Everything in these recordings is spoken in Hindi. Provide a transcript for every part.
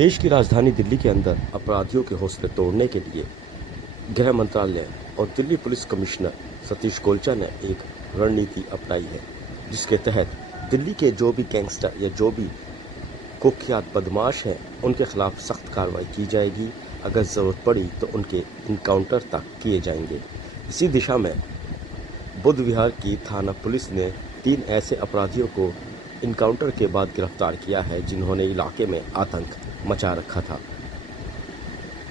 देश की राजधानी दिल्ली के अंदर अपराधियों के हौसले तोड़ने के लिए गृह मंत्रालय और दिल्ली पुलिस कमिश्नर सतीश गोलचा ने एक रणनीति अपनाई है, जिसके तहत दिल्ली के जो भी गैंगस्टर या जो भी कुख्यात बदमाश हैं उनके खिलाफ सख्त कार्रवाई की जाएगी। अगर ज़रूरत पड़ी तो उनके इनकाउंटर तक किए जाएंगे। इसी दिशा में बुद्ध विहार की थाना पुलिस ने 3 ऐसे अपराधियों को इनकाउंटर के बाद गिरफ्तार किया है, जिन्होंने इलाके में आतंक मचा रखा था।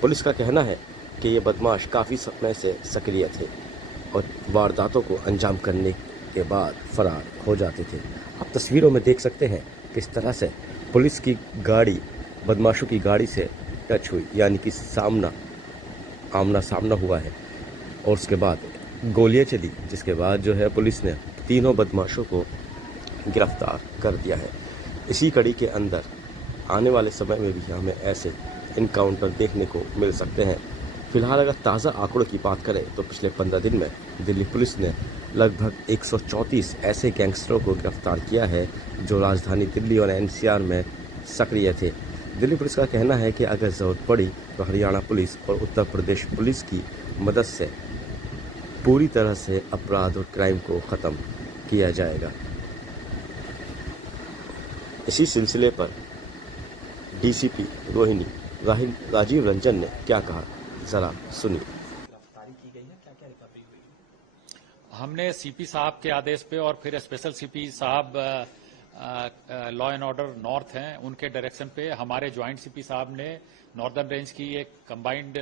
पुलिस का कहना है कि ये बदमाश काफ़ी समय से सक्रिय थे और वारदातों को अंजाम करने के बाद फरार हो जाते थे। आप तस्वीरों में देख सकते हैं किस तरह से पुलिस की गाड़ी बदमाशों की गाड़ी से टच हुई, यानी कि आमना सामना हुआ है और उसके बाद गोलियां चली, जिसके बाद जो है पुलिस ने तीनों बदमाशों को गिरफ्तार कर दिया है। इसी कड़ी के अंदर आने वाले समय में भी हमें ऐसे इनकाउंटर देखने को मिल सकते हैं। फिलहाल अगर ताज़ा आंकड़ों की बात करें तो पिछले 15 दिन में दिल्ली पुलिस ने लगभग 134 ऐसे गैंगस्टरों को गिरफ्तार किया है जो राजधानी दिल्ली और एनसीआर में सक्रिय थे। दिल्ली पुलिस का कहना है कि अगर ज़रूरत पड़ी तो हरियाणा पुलिस और उत्तर प्रदेश पुलिस की मदद से पूरी तरह से अपराध और क्राइम को ख़त्म किया जाएगा। इसी सिलसिले पर डीसीपी रोहिणी राजीव रंजन ने क्या कहा, जरा सुनिए। गिरफ्तारी की गई है, क्या क्या रिकवरी हुई है? हमने सीपी साहब के आदेश पे और फिर स्पेशल सीपी साहब लॉ एंड ऑर्डर नॉर्थ हैं, उनके डायरेक्शन पे हमारे ज्वाइंट सीपी साहब ने नॉर्दर्न रेंज की एक कंबाइंड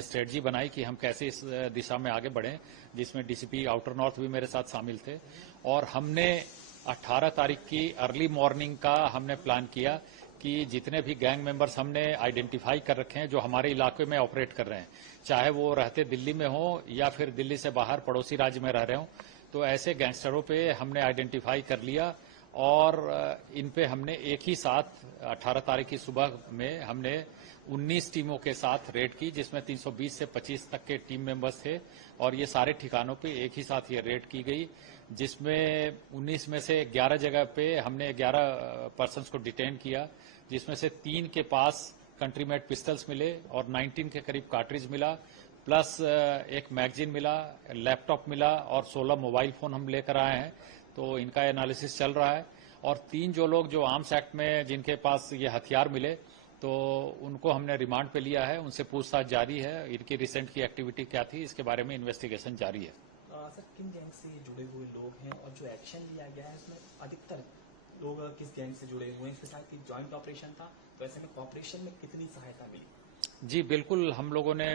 स्ट्रेटजी बनाई कि हम कैसे इस दिशा में आगे बढ़ें, जिसमें डीसीपी आउटर नॉर्थ भी मेरे साथ शामिल थे। और हमने 18 तारीख की अर्ली मॉर्निंग का हमने प्लान किया कि जितने भी गैंग मेंबर्स हमने आइडेंटिफाई कर रखे हैं जो हमारे इलाके में ऑपरेट कर रहे हैं, चाहे वो रहते दिल्ली में हो या फिर दिल्ली से बाहर पड़ोसी राज्य में रह रहे हो, तो ऐसे गैंगस्टरों पे हमने आइडेंटिफाई कर लिया और इन पे हमने एक ही साथ 18 तारीख की सुबह में हमने 19 टीमों के साथ रेड की, जिसमें 320 से 25 तक के टीम मेंबर्स थे और ये सारे ठिकानों पे एक ही साथ ये रेड की गई, जिसमें 19 में से 11 जगह पे हमने 11 पर्सन्स को डिटेन किया, जिसमें से 3 के पास कंट्री मेड पिस्टल्स मिले और 19 के करीब कार्ट्रिज मिला, प्लस एक मैगजीन मिला, लैपटॉप मिला और 16 मोबाइल फोन हम लेकर आए हैं। तो इनका एनालिसिस चल रहा है और 3 जो लोग जो आर्म्स एक्ट में जिनके पास ये हथियार मिले तो उनको हमने रिमांड पे लिया है, उनसे पूछताछ जारी है। इनकी रिसेंट की एक्टिविटी क्या थी इसके बारे में इन्वेस्टिगेशन जारी है। सर, किन गैंग से जुड़े हुए लोग हैं और जो एक्शन लिया गया है उसमें अधिकतर लोग किस गैंग से जुड़े हुए हैं? इसके साथ एक ज्वाइंट ऑपरेशन था, तो ऐसे में कॉपरेशन में कितनी सहायता मिली? जी बिल्कुल, हम लोगों ने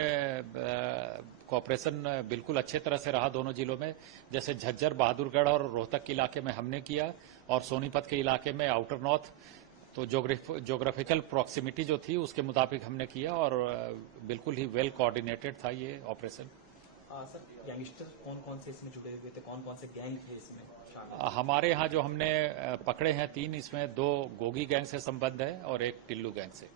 कॉपरेशन बिल्कुल अच्छे तरह से रहा दोनों जिलों में। जैसे झज्जर, बहादुरगढ़ और रोहतक के इलाके में हमने किया और सोनीपत के इलाके में आउटर नॉर्थ, तो ज्योग्राफिकल प्रॉक्सिमिटी जो थी उसके मुताबिक हमने किया और बिल्कुल ही वेल कोऑर्डिनेटेड था ये ऑपरेशन। सर, गैंगस्टर कौन कौन से इसमें जुड़े हुए थे, कौन कौन से गैंग थे इसमें शामिल? हमारे यहाँ जो हमने पकड़े हैं 3, इसमें 2 गोगी गैंग से संबंध है और 1 टिल्लू गैंग से।